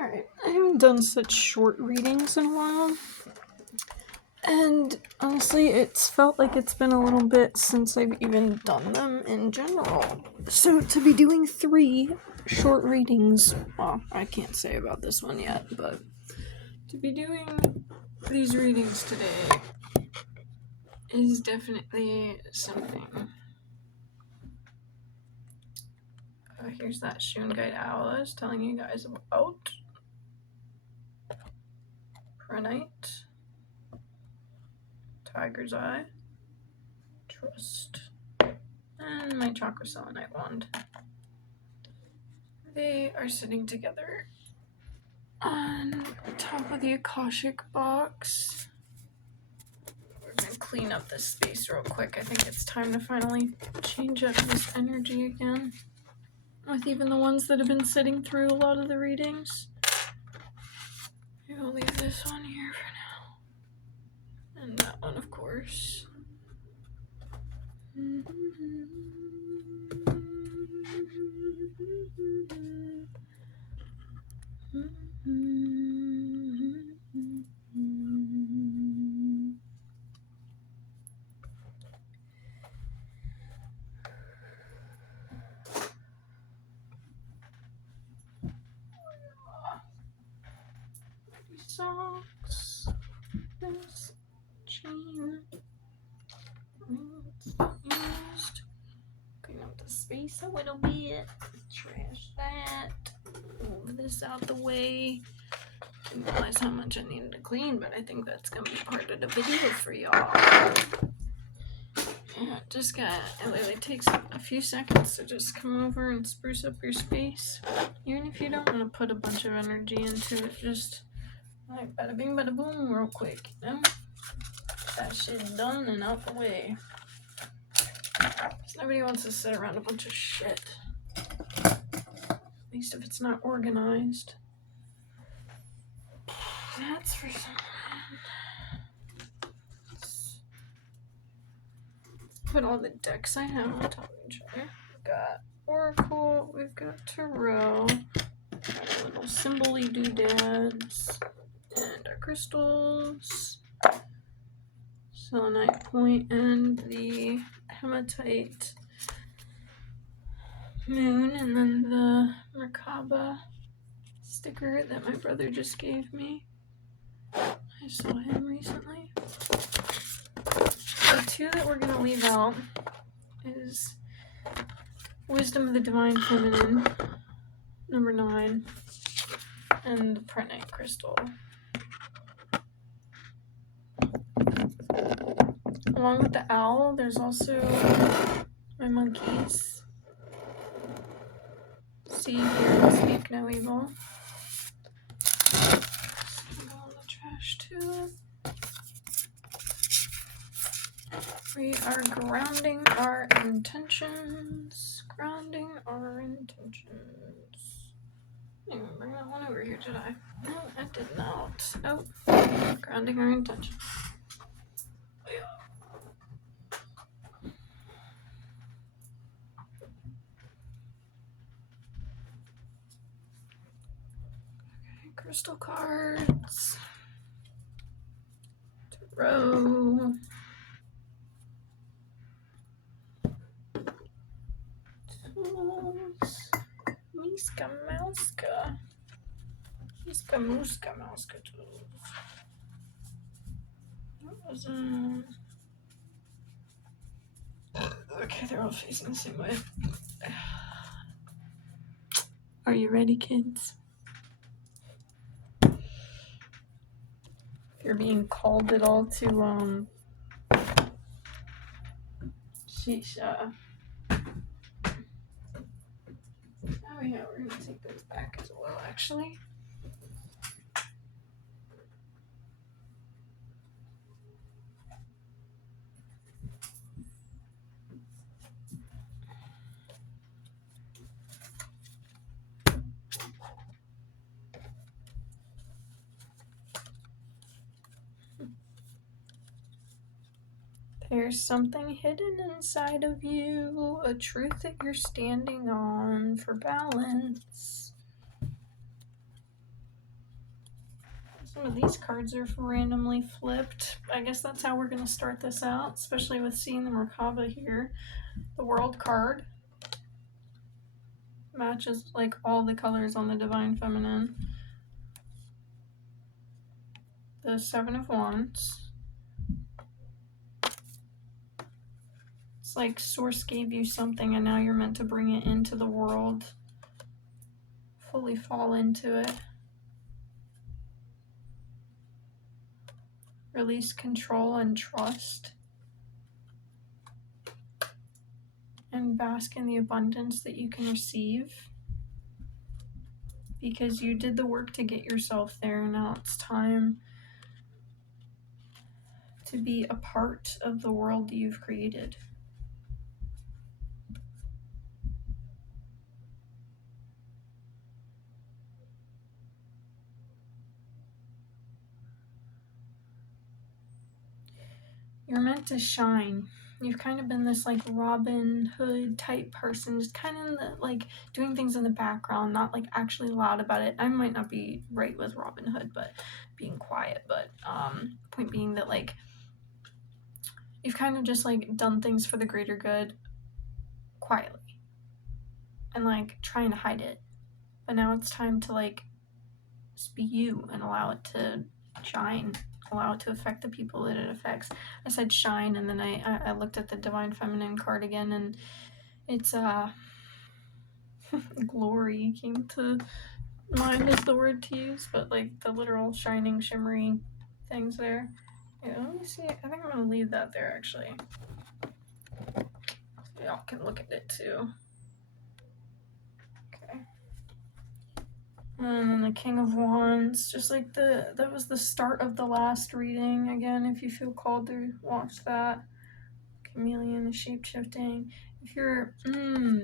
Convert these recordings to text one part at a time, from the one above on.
Alright, I haven't done such short readings in a while, and honestly it's felt like it's been a little bit since I've even done them in general. So to be doing 3 short readings, well, I can't say about this one yet, but to be doing these readings today is definitely something. Here's that Shun Guide Owl I was telling you guys about. Prenite, Tiger's Eye, Trust, and my Chakra Selenite Wand. They are sitting together on top of the Akashic box. We're going to clean up this space real quick. I think it's time to finally change up this energy again, with even the ones that have been sitting through a lot of the readings. I'll leave this one here for now. And that one, of course. Socks. This chain. Used. Clean up the space a little bit. Trash that. Move this out the way. Didn't realize how much I needed to clean, but I think that's gonna be part of the video for y'all. Yeah, it literally takes a few seconds to just come over and spruce up your space. Even if you don't want to put a bunch of energy into it, just like bada bing bada boom real quick, you know? That shit's done and out the way. Nobody wants to sit around a bunch of shit. At least if it's not organized. That's for some. Put all the decks I have on top of each other. We've got Oracle, we've got Tarot, our little symbol-y doodads, and our crystals, selenite point, and the hematite moon, and then the Merkaba sticker that my brother just gave me. I saw him recently. The 2 that we're going to leave out is Wisdom of the Divine Feminine, number 9, and the Prenite Crystal. Along with the owl, there's also my monkeys. See, hear, speak no evil. Go in the trash too. We are grounding our intentions. Grounding our intentions. I didn't even bring that one over here, did I? No, I did not. Oh, grounding our intentions. Okay, crystal cards. Tarot. Miska Mauska. Miska Muska Mauska tools. That was okay, they're all facing the same way. Are you ready, kids? If you're being called at all to Shisha. Oh yeah, we're gonna take those back as well, actually. There's something hidden inside of you, a truth that you're standing on for balance. Some of these cards are randomly flipped. I guess that's how we're going to start this out, especially with seeing the Merkaba here. The World card matches like all the colors on the Divine Feminine. The Seven of Wands. It's like Source gave you something and now you're meant to bring it into the world. Fully fall into it. Release control and trust. And bask in the abundance that you can receive. Because you did the work to get yourself there. Now it's time to be a part of the world that you've created. You're meant to shine. You've kind of been this like Robin Hood type person, just kind of in the, like doing things in the background, not like actually loud about it. I might not be right with Robin Hood, but being quiet. But point being that like you've kind of just like done things for the greater good quietly and like trying to hide it. But now it's time to like just be you and allow it to shine. Allow it to affect the people that it affects. I said shine, and then I looked at the Divine Feminine card again, and it's glory came to mind as the word to use, but like the literal shining, shimmery things there. Yeah, let me see. I think I'm gonna leave that there actually. So y'all can look at it too. Okay. And then the King of Wands, just like that was the start of the last reading. Again, if you feel called to watch that. Chameleon is shape-shifting. If you're,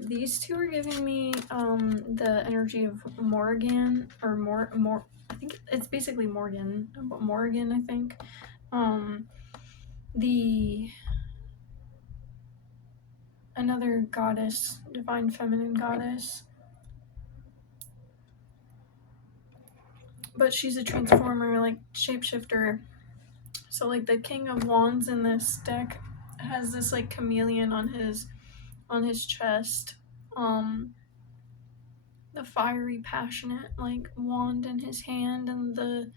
these two are giving me the energy of Morgan, or more. I think it's basically Morgan, but Morgan, I think. Another goddess, divine feminine goddess. But she's a transformer, like shapeshifter. So like the King of Wands in this deck has this like chameleon on his chest. The fiery, passionate like wand in his hand, and the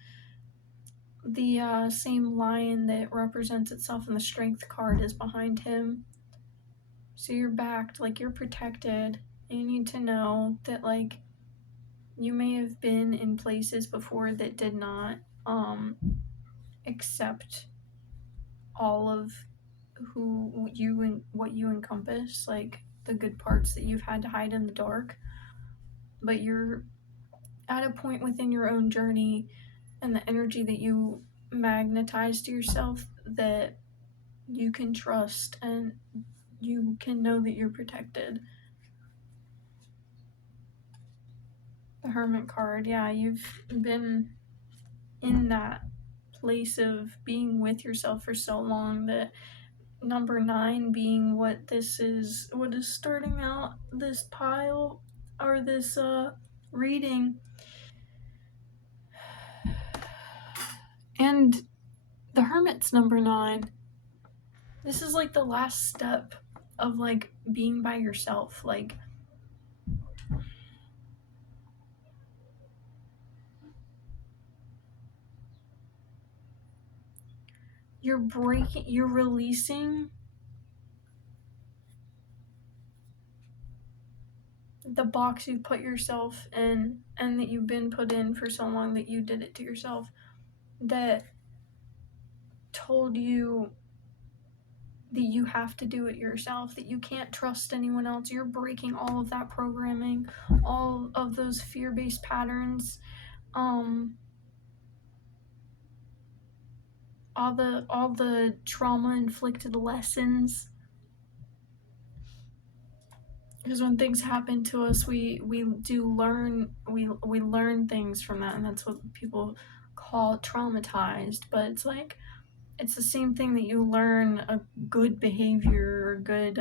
same lion that represents itself in the strength card is behind him. So you're backed, like you're protected. And you need to know that like you may have been in places before that did not accept all of who you and what you encompass, like the good parts that you've had to hide in the dark. But you're at a point within your own journey and the energy that you magnetize to yourself that you can trust and you can know that you're protected. The Hermit card, yeah, you've been in that place of being with yourself for so long that number 9 being what is starting out this pile or this reading. And the Hermit's number 9. This is like the last step of like being by yourself. Like you're releasing the box you put yourself in and that you've been put in for so long that you did it to yourself, that told you that you have to do it yourself, that you can't trust anyone else. You're breaking all of that programming, all of those fear-based patterns, all the trauma-inflicted lessons. Because when things happen to us, we do learn, we learn things from that, and that's what people call traumatized. But it's like, it's the same thing that you learn a good behavior or good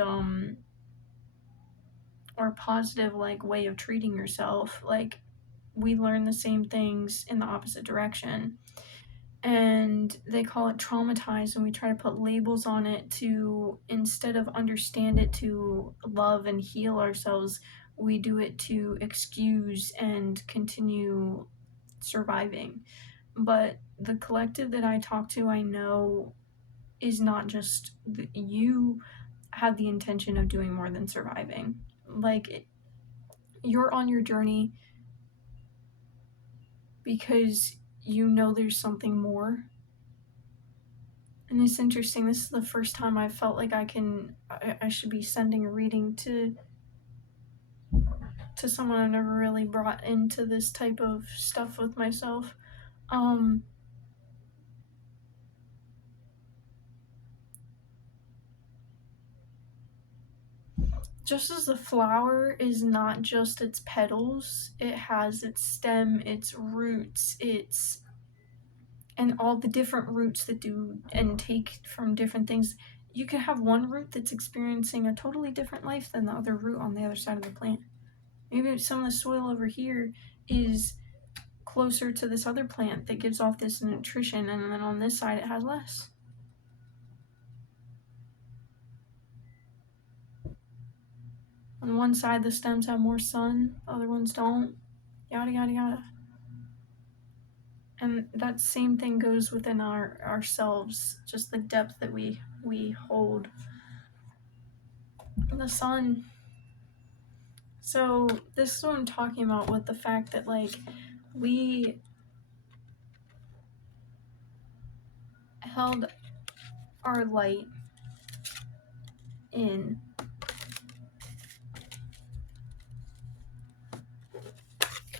or positive like way of treating yourself. Like we learn the same things in the opposite direction. And they call it traumatized, and we try to put labels on it to, instead of understand it to love and heal ourselves, we do it to excuse and continue surviving. But the collective that I talk to, I know is not just you have the intention of doing more than surviving. Like, you're on your journey because you know there's something more. And it's interesting, this is the first time I felt like I should be sending a reading to someone I've never really brought into this type of stuff with myself. Just as the flower is not just its petals, it has its stem, its roots, and all the different roots that do and take from different things. You can have one root that's experiencing a totally different life than the other root on the other side of the plant. Maybe some of the soil over here is closer to this other plant that gives off this nutrition, and then on this side it has less. On one side the stems have more sun, other ones don't, yada yada yada. And that same thing goes within ourselves, just the depth that we hold. The sun. So this is what I'm talking about with the fact that, like, we held our light in,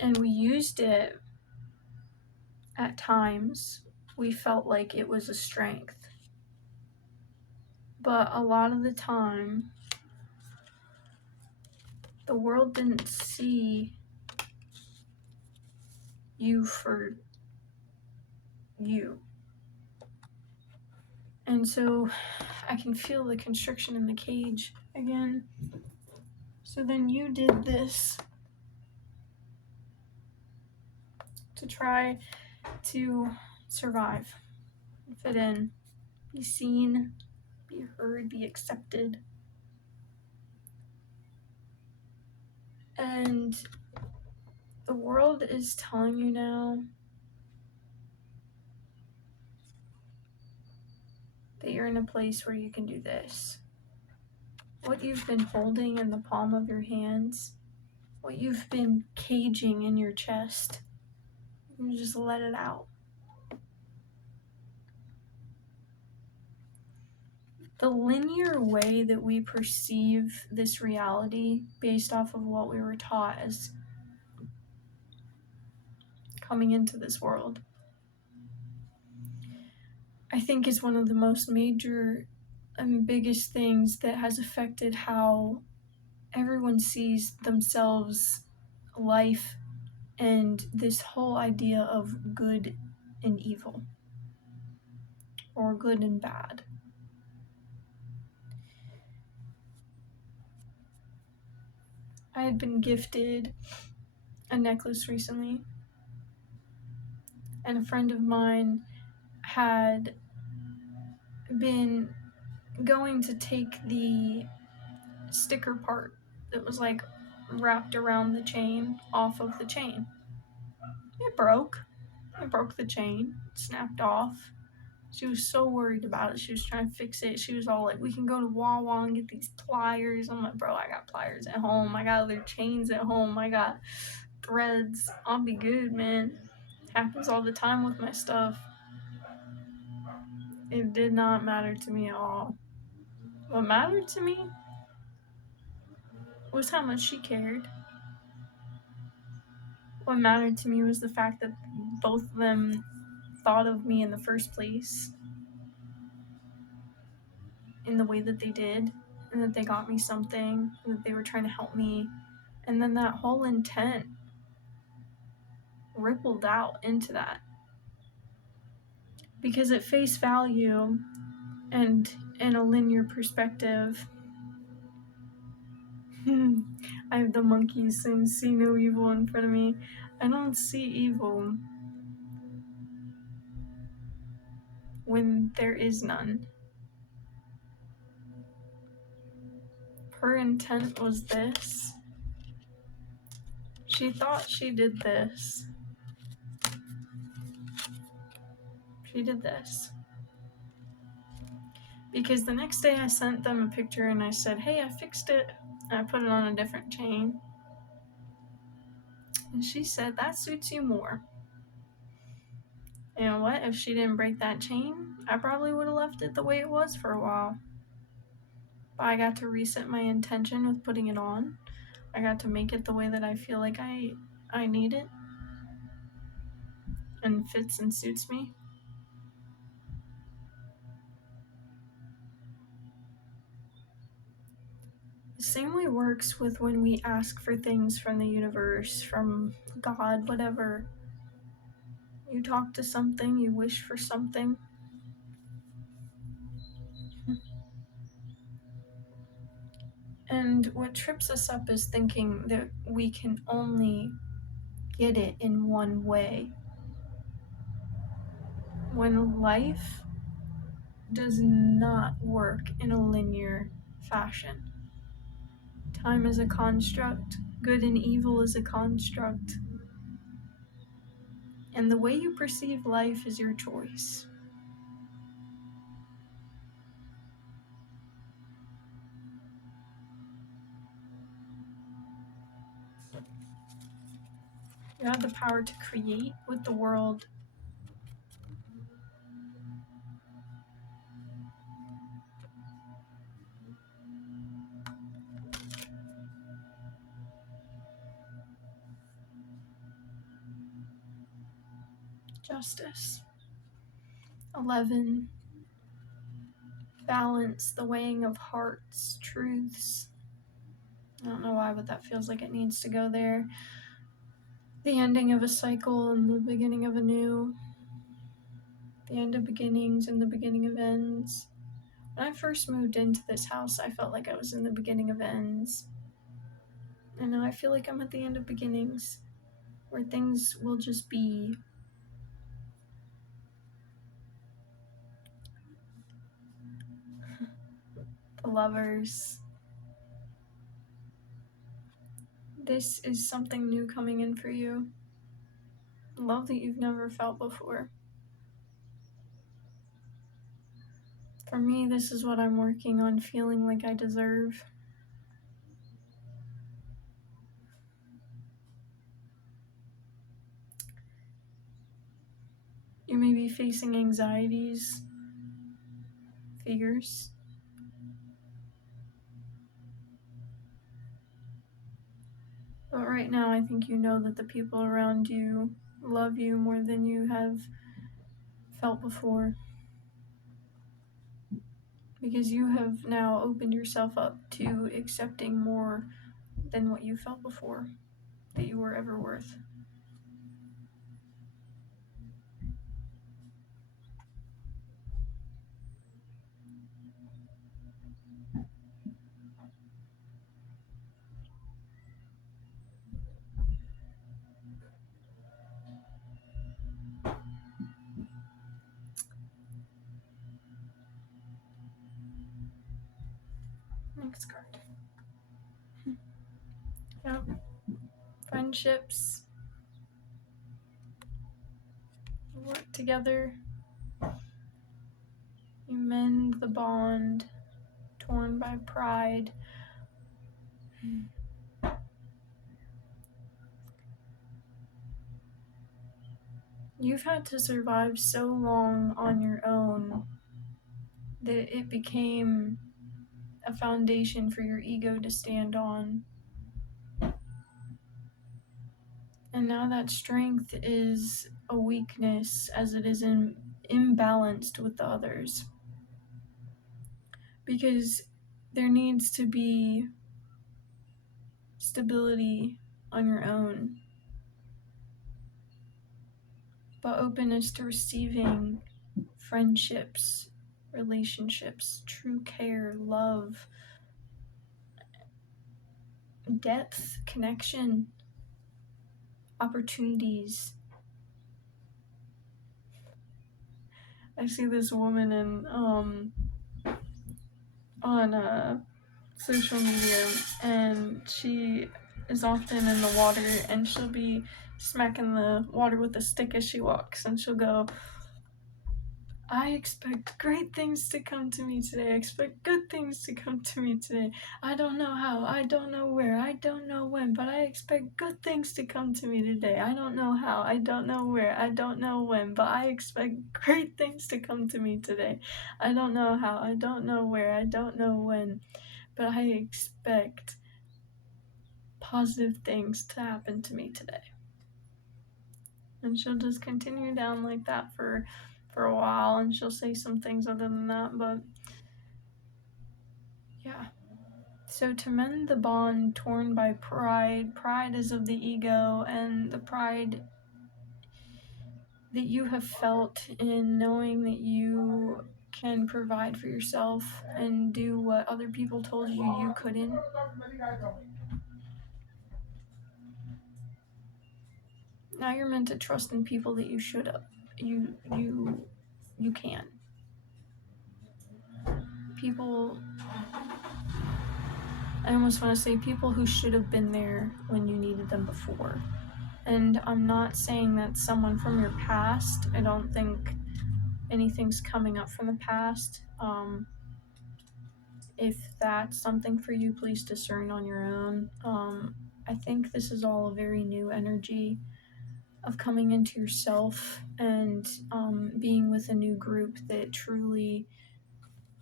and we used it at times. We felt like it was a strength, but a lot of the time the world didn't see you for you. And so I can feel the constriction in the cage again. So then you did this to try to survive, fit in, be seen, be heard, be accepted. And the world is telling you now that you're in a place where you can do this. What you've been holding in the palm of your hands, what you've been caging in your chest, you just let it out. The linear way that we perceive this reality based off of what we were taught as coming into this world, I think is one of the most major and biggest things that has affected how everyone sees themselves, life, and this whole idea of good and evil, or good and bad. I had been gifted a necklace recently, and a friend of mine had been going to take the sticker part that was like wrapped around the chain off of the chain. It broke. It broke the chain, snapped off. She was so worried about it. She was trying to fix it. She was all like, we can go to Wawa and get these pliers. I'm like, bro, I got pliers at home. I got other chains at home. I got threads. I'll be good, man. Happens all the time with my stuff. It did not matter to me at all. What mattered to me was how much she cared. What mattered to me was the fact that both of them thought of me in the first place in the way that they did, and that they got me something, and that they were trying to help me. And then that whole intent rippled out into that. Because at face value and in a linear perspective, I have the monkeys saying see no evil in front of me. I don't see evil when there is none. Her intent was this. She thought she did this. She did this. Because the next day I sent them a picture and I said, hey, I fixed it. And I put it on a different chain. And she said, that suits you more. You know what? If she didn't break that chain, I probably would have left it the way it was for a while. But I got to reset my intention with putting it on. I got to make it the way that I feel like I need it. And fits and suits me. The same way works with when we ask for things from the universe, from God, whatever. You talk to something, you wish for something. And what trips us up is thinking that we can only get it in one way. When life does not work in a linear fashion. Time is a construct, good and evil is a construct. And the way you perceive life is your choice. You have the power to create with the world. Justice. 11. Balance, the weighing of hearts, truths. I don't know why, but that feels like it needs to go there. The ending of a cycle and the beginning of a new. The end of beginnings and the beginning of ends. When I first moved into this house, I felt like I was in the beginning of ends. And now I feel like I'm at the end of beginnings, where things will just be. The Lovers. This is something new coming in for you. Love that you've never felt before. For me, this is what I'm working on feeling like I deserve. You may be facing anxieties, fears. But right now, I think you know that the people around you love you more than you have felt before. Because you have now opened yourself up to accepting more than what you felt before that you were ever worth. Next card. Yep. Friendships. You work together. You mend the bond torn by pride. You've had to survive so long on your own that it became a foundation for your ego to stand on. And now that strength is a weakness as it is imbalanced with the others. Because there needs to be stability on your own, but openness to receiving friendships, relationships, true care, love, depth, connection, opportunities. I see this woman on social media, and she is often in the water, and she'll be smacking the water with a stick as she walks, and she'll go, I expect great things to come to me today. I expect good things to come to me today. I don't know how, I don't know where, I don't know when, but I expect good things to come to me today. I don't know how, I don't know where, I don't know when, but I expect great things to come to me today. I don't know how, I don't know where, I don't know when, but I expect positive things to happen to me today. And she'll just continue down like that for a while, and she'll say some things other than that, but yeah. So to mend the bond torn by pride is of the ego, and the pride that you have felt in knowing that you can provide for yourself and do what other people told you couldn't. Now you're meant to trust in people that you should have. You can. People, I almost want to say people who should have been there when you needed them before. And I'm not saying that someone from your past. I don't think anything's coming up from the past. If that's something for you, please discern on your own. I think this is all a very new energy of coming into yourself and being with a new group that truly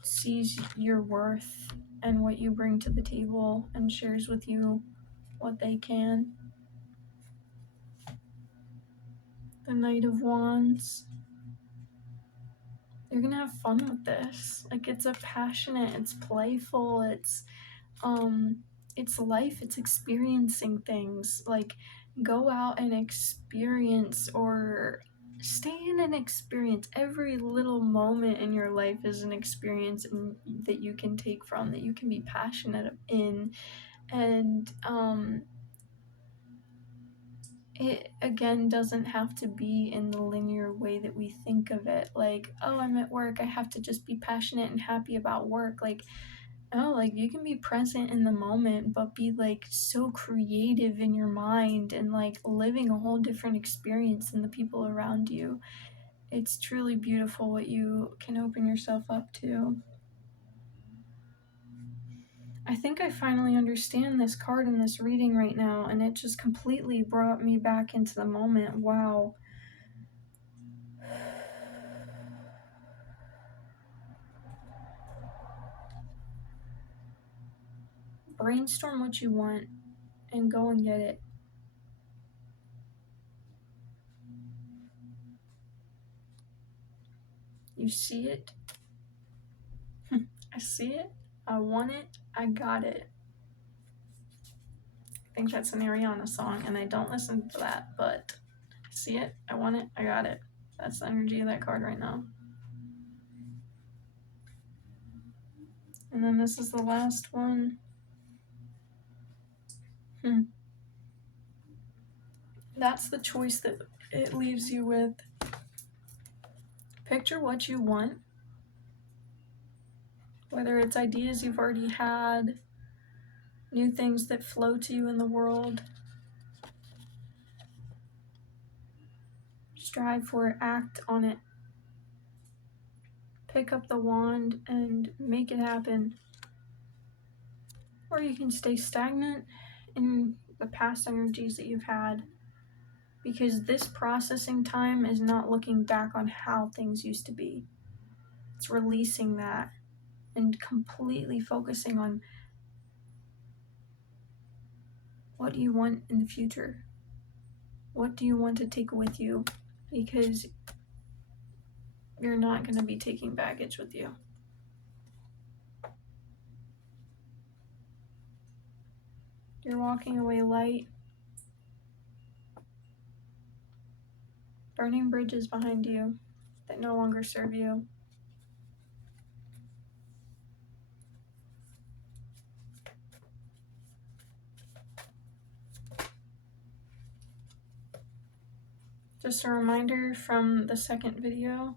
sees your worth and what you bring to the table and shares with you what they can. The Knight of Wands. You're gonna have fun with this. Like, it's a passionate, it's playful, it's life, it's experiencing things. Like, go out and experience, or stay in an experience. Every little moment in your life is an experience that you can take from, that you can be passionate in. And it again doesn't have to be in the linear way that we think of it. Like, oh, I'm at work, I have to just be passionate and happy about work. Like, oh, like, you can be present in the moment, but be like so creative in your mind and like living a whole different experience than the people around you. It's truly beautiful what you can open yourself up to. I think I finally understand this card in this reading right now, and it just completely brought me back into the moment. Wow. Brainstorm what you want and go and get it. You see it? I see it. I want it. I got it. I think that's an Ariana song, and I don't listen to that, but I see it. I want it. I got it. That's the energy of that card right now. And then this is the last one. That's the choice that it leaves you with. Picture what you want, whether it's ideas you've already had, new things that flow to you in the world. Strive for it, act on it. Pick up the wand and make it happen. Or you can stay stagnant in the past energies that you've had, because this processing time is not looking back on how things used to be. It's releasing that and completely focusing on what do you want in the future? What do you want to take with you? Because you're not going to be taking baggage with you. You're walking away light. Burning bridges behind you that no longer serve you. Just a reminder from the second video,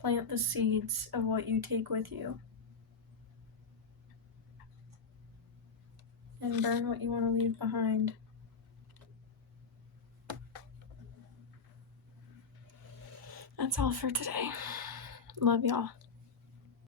plant the seeds of what you take with you, and burn what you want to leave behind. That's all for today. Love y'all.